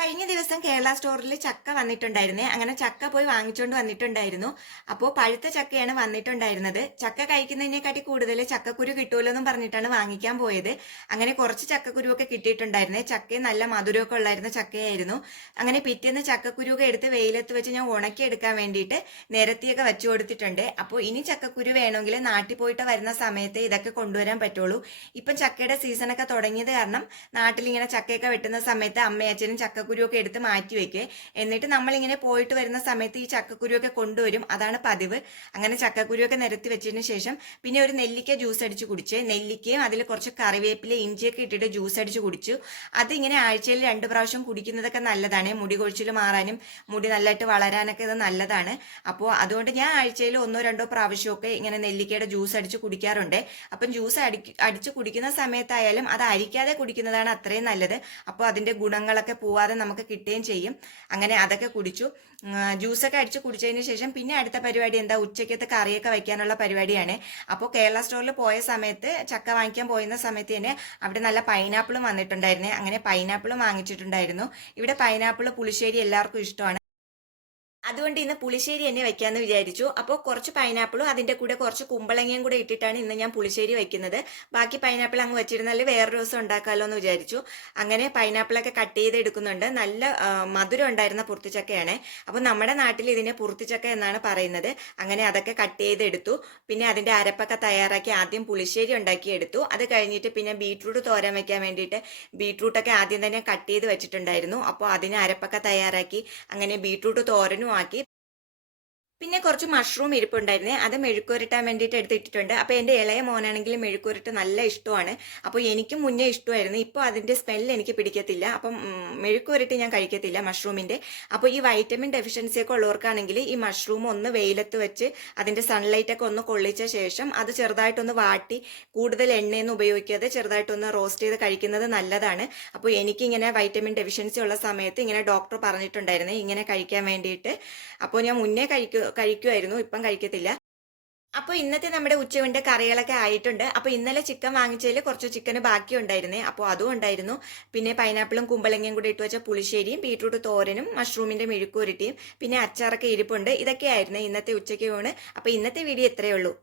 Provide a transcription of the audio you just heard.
കഴിഞ്ഞ ദിവസം കേരള സ്റ്റോറിൽ ചക്ക വന്നിട്ടുണ്ടായിരുന്നേ. അങ്ങനെ ചക്ക പോയി വാങ്ങിച്ചുകൊണ്ട് വന്നിട്ടുണ്ടായിരുന്നു. അപ്പോൾ പഴുത്ത ചക്കയാണ് വന്നിട്ടുണ്ടായിരുന്നത്. ചക്ക കഴിക്കുന്നതിനെക്കാട്ടി കൂടുതൽ ചക്കക്കുരു കിട്ടുമല്ലോ എന്നും പറഞ്ഞിട്ടാണ് വാങ്ങിക്കാൻ പോയത്. അങ്ങനെ കുറച്ച് ചക്കക്കുരുവൊക്കെ കിട്ടിയിട്ടുണ്ടായിരുന്നേ. ചക്കയും നല്ല മധുരമൊക്കെ ഉള്ളായിരുന്ന ചക്കയായിരുന്നു. അങ്ങനെ പിറ്റേന്ന് ചക്കക്കുരുവൊക്കെ എടുത്ത് വെയിലത്ത് വെച്ച് ഞാൻ ഉണക്കിയെടുക്കാൻ വേണ്ടിയിട്ട് നിരത്തിയൊക്കെ വെച്ചു കൊടുത്തിട്ടുണ്ട്. അപ്പോൾ ഇനി ചക്കക്കുരു വേണമെങ്കിൽ നാട്ടിൽ പോയിട്ട് വരുന്ന സമയത്ത് ഇതൊക്കെ കൊണ്ടുവരാൻ പറ്റുള്ളൂ. ഇപ്പം ചക്കയുടെ സീസണൊക്കെ തുടങ്ങിയത് കാരണം നാട്ടിൽ ഇങ്ങനെ ചക്കയൊക്കെ വെട്ടുന്ന സമയത്ത് അമ്മയും അച്ഛനും ചക്കക്കുരുവൊക്കെ എടുത്ത് മാറ്റി വെക്കേ. എന്നിട്ട് നമ്മളിങ്ങനെ പോയിട്ട് വരുന്ന സമയത്ത് ഈ ചക്കക്കുരുവൊക്കെ കൊണ്ടുവരും. അതാണ് പതിവ്. അങ്ങനെ ചക്കക്കുരുവൊക്കെ നിരത്തി വെച്ചതിന് ശേഷം പിന്നെ ഒരു നെല്ലിക്ക ജ്യൂസ് അടിച്ച് കുടിച്ച്, നെല്ലിക്കയും അതിൽ കുറച്ച് കറിവേപ്പില ഇഞ്ചിയൊക്കെ ഇട്ടിട്ട് ജ്യൂസ് അടിച്ച് കുടിച്ചു. അതിങ്ങനെ ആഴ്ചയിൽ 2 പ്രാവശ്യം കുടിക്കുന്നതൊക്കെ നല്ലതാണ്. മുടി കൊഴിച്ചിൽ മാറാനും മുടി നല്ലതായിട്ട് വളരാനൊക്കെ ഇത് നല്ലതാണ്. അപ്പോൾ അതുകൊണ്ട് ഞാൻ ആഴ്ചയിൽ 1-2 പ്രാവശ്യമൊക്കെ ഇങ്ങനെ നെല്ലിക്കയുടെ ജ്യൂസ് അടിച്ച് കുടിക്കാറുണ്ട്. അപ്പം ജ്യൂസ് അടിച്ച് കുടിക്കുന്ന സമയത്തായാലും അത് അരിക്കാതെ കുടിക്കുന്നതാണ് അത്രയും നല്ലത്. അപ്പോൾ അതിൻ്റെ ഗുണങ്ങളൊക്കെ പോവാതെ നമുക്ക് കിട്ടുകയും ചെയ്യും. അങ്ങനെ അതൊക്കെ കുടിച്ചു. ജ്യൂസൊക്കെ അടിച്ച് കുടിച്ചതിന് ശേഷം പിന്നെ അടുത്ത പരിപാടി എന്താ, ഉച്ചയ്ക്കത്തെ കറിയൊക്കെ വയ്ക്കാനുള്ള പരിപാടിയാണ്. അപ്പോൾ കേരള സ്റ്റോറിൽ പോയ സമയത്ത് ചക്ക വാങ്ങിക്കാൻ പോയിരുന്ന സമയത്ത് തന്നെ അവിടെ നല്ല പൈനാപ്പിളും വന്നിട്ടുണ്ടായിരുന്നേ. അങ്ങനെ പൈനാപ്പിളും വാങ്ങിച്ചിട്ടുണ്ടായിരുന്നു. ഇവിടെ പൈനാപ്പിൾ പുളിശ്ശേരി എല്ലാവർക്കും ഇഷ്ടമാണ്. അതുകൊണ്ട് ഇന്ന് പുളിശ്ശേരി തന്നെ വെക്കാമെന്ന് വിചാരിച്ചു. അപ്പോൾ കുറച്ച് പൈനാപ്പിളും അതിൻ്റെ കൂടെ കുറച്ച് കുമ്പളങ്ങയും കൂടെ ഇട്ടിട്ടാണ് ഇന്ന് ഞാൻ പുളിശ്ശേരി വെക്കുന്നത്. ബാക്കി പൈനാപ്പിൾ അങ്ങ് വെച്ചിരുന്നാൽ വേറൊരു ദിവസം ഉണ്ടാക്കാമല്ലോ എന്ന് വിചാരിച്ചു. അങ്ങനെ പൈനാപ്പിളൊക്കെ കട്ട് ചെയ്ത് എടുക്കുന്നുണ്ട്. നല്ല മധുരം ഉണ്ടായിരുന്ന പുറത്തുചക്കയാണ്. അപ്പോൾ നമ്മുടെ നാട്ടിൽ ഇതിനെ പുറത്തുചക്ക എന്നാണ് പറയുന്നത്. അങ്ങനെ അതൊക്കെ കട്ട് ചെയ്തെടുത്തു. പിന്നെ അതിൻ്റെ അരപ്പൊക്കെ തയ്യാറാക്കി ആദ്യം പുളിശ്ശേരി ഉണ്ടാക്കിയെടുത്തു. അത് കഴിഞ്ഞിട്ട് പിന്നെ ബീട്രൂട്ട് തോരൻ വെക്കാൻ വേണ്ടിയിട്ട് ബീട്രൂട്ടൊക്കെ ആദ്യം തന്നെ കട്ട് ചെയ്ത് വെച്ചിട്ടുണ്ടായിരുന്നു. അപ്പോൾ അതിന് അരപ്പൊക്കെ തയ്യാറാക്കി അങ്ങനെ ബീട്രൂട്ട് തോരനും ആക്കി. പിന്നെ കുറച്ച് മഷ്റൂം ഇരിപ്പുണ്ടായിരുന്നേ. അത് മെഴുക്കുരട്ടാൻ വേണ്ടിയിട്ട് എടുത്തിട്ടിട്ടുണ്ട്. അപ്പോൾ എൻ്റെ ഇളയ മോനാണെങ്കിൽ മെഴുക്കുരട്ട് നല്ല ഇഷ്ടമാണ്. അപ്പോൾ എനിക്കും മുന്നേ ഇഷ്ടമായിരുന്നു. ഇപ്പോൾ അതിൻ്റെ സ്മെല്ല് എനിക്ക് പിടിക്കത്തില്ല. അപ്പം മെഴുക്കുരട്ടി ഞാൻ കഴിക്കത്തില്ല മഷ്റൂമിൻ്റെ. അപ്പോൾ ഈ വൈറ്റമിൻ ഡെഫിഷ്യൻസി ഒക്കെ ഉള്ളവർക്കാണെങ്കിൽ ഈ മഷ്റൂം ഒന്ന് വെയിലത്ത് വെച്ച് അതിൻ്റെ സൺലൈറ്റൊക്കെ ഒന്ന് കൊള്ളിച്ച ശേഷം അത് ചെറുതായിട്ടൊന്ന് വാട്ടി, കൂടുതൽ എണ്ണയൊന്നും ഉപയോഗിക്കാതെ ചെറുതായിട്ടൊന്ന് റോസ്റ്റ് ചെയ്ത് കഴിക്കുന്നത് നല്ലതാണ്. അപ്പോൾ എനിക്കിങ്ങനെ വൈറ്റമിൻ ഡെഫിഷ്യൻസി ഉള്ള സമയത്ത് ഇങ്ങനെ ഡോക്ടർ പറഞ്ഞിട്ടുണ്ടായിരുന്നു ഇങ്ങനെ കഴിക്കാൻ വേണ്ടിയിട്ട്. അപ്പോൾ ഞാൻ മുന്നേ കഴിക്കുമായിരുന്നു, ഇപ്പം കഴിക്കത്തില്ല. അപ്പോൾ ഇന്നത്തെ നമ്മുടെ ഉച്ചവിൻ്റെ കറികളൊക്കെ ആയിട്ടുണ്ട്. അപ്പോൾ ഇന്നലെ ചിക്കൻ വാങ്ങിച്ചതിൽ കുറച്ച് ചിക്കന് ബാക്കി ഉണ്ടായിരുന്നേ. അപ്പോൾ അതും ഉണ്ടായിരുന്നു. പിന്നെ പൈനാപ്പിളും കുമ്പളങ്ങയും കൂടി ഇട്ട് വെച്ച പുളിശ്ശേരിയും ബീട്രൂട്ട് തോരനും മഷ്റൂമിൻ്റെ മെഴുക്കുരട്ടിയും പിന്നെ അച്ചാറൊക്കെ ഇരിപ്പുണ്ട്. ഇതൊക്കെയായിരുന്നു ഇന്നത്തെ ഉച്ചയ്ക്ക് ഊണ്. അപ്പോൾ ഇന്നത്തെ വീഡിയോ ഇത്രയേ ഉള്ളൂ.